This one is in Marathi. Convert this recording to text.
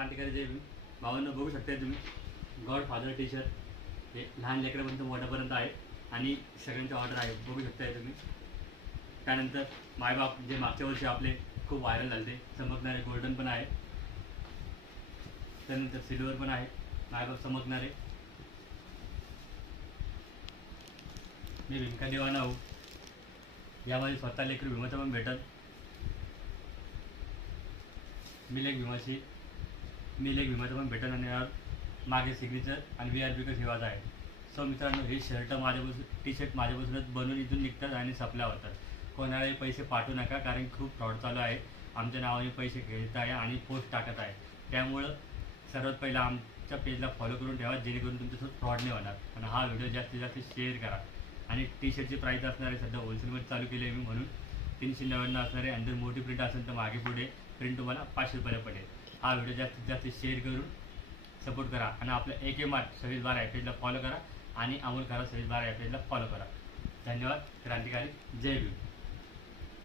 क्रांतिकारी जय भीम. भावांनो, बघू शकताय तुम्ही गॉड फादर टी शर्ट हे लहान लेकरापर्यंत मोठ्यापर्यंत आहे आणि सगळ्यांची ऑर्डर आहे. बघू शकताय तुम्ही. त्यानंतर मायबाप जे मागच्या वर्षी आपले खूप व्हायरल झाले चमकणारे गोल्डन पण आहे. त्यानंतर सिल्वर पण आहे. मायबाप चमकणारे. मी भीमका देवाना हो. यामध्ये स्वतः लेकर भीमाचं पण भेटत. मी लेख भीमाचं पण भेटत आणि यावर मागे सिग्नेचर आणि VIP का शिवाचा आहे. सो मित्रांनो, हे शर्ट माझ्यापासून टी शर्ट माझ्यापासूनच बनवून इथून निघतात आणि सप्लाय होतात. कोणालाही पैसे पाठवू नका, कारण खूप फ्रॉड चालू आहे. आमच्या नावाने पैसे घेत आहे आणि पोस्ट टाकत आहे. त्यामुळं सर्वात पहिला आमच्या पेजला फॉलो करून ठेवा, जेणेकरून तुमच्यासोबत फ्रॉड नाही होणार. आणि हा व्हिडिओ जास्तीत जास्त शेअर करा. आणि टी शर्टची प्राईस असणार आहे सध्या होलसेलमध्ये चालू केली आहे मी, म्हणून 399 असणार आहे. आणि जर मोठी प्रिंट असेल तर मागे पुढे प्रिंट तुम्हाला 500 रुपयाला पडेल. हा व्हिडिओ जास्तीत जास्त शेअर करून सपोर्ट करा. आणि आपल्या AKMart सर्विस बार या पेजला फॉलो करा आणि अमोल खरा सर्विस बार या पेजला फॉलो करा. धन्यवाद. क्रांतिकारी जय भीम.